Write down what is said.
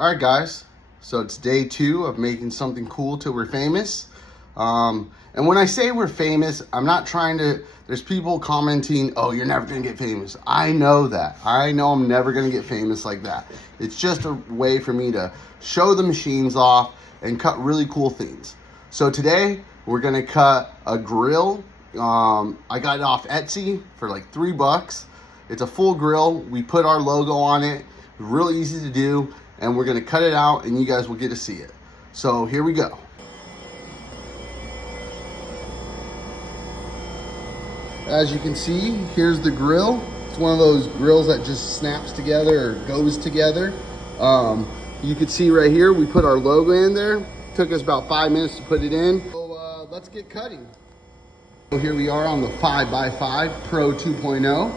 All right, guys. So it's day 2 of making something cool till we're famous. And when I say we're famous, I'm not trying to, there's people commenting, oh, you're never gonna get famous. I know that. I know I'm never gonna get famous like that. It's just a way for me to show the machines off and cut really cool things. So today we're gonna cut a grill. I got it off Etsy for like $3. It's a full grill. We put our logo on it. Really easy to do. And we're gonna cut it out and you guys will get to see it. So here we go. As you can see, here's the grill. It's one of those grills that just snaps together or goes together. You can see right here, we put our logo in there. Took us about 5 minutes to put it in. So let's get cutting. So here we are on the 5x5 Pro 2.0.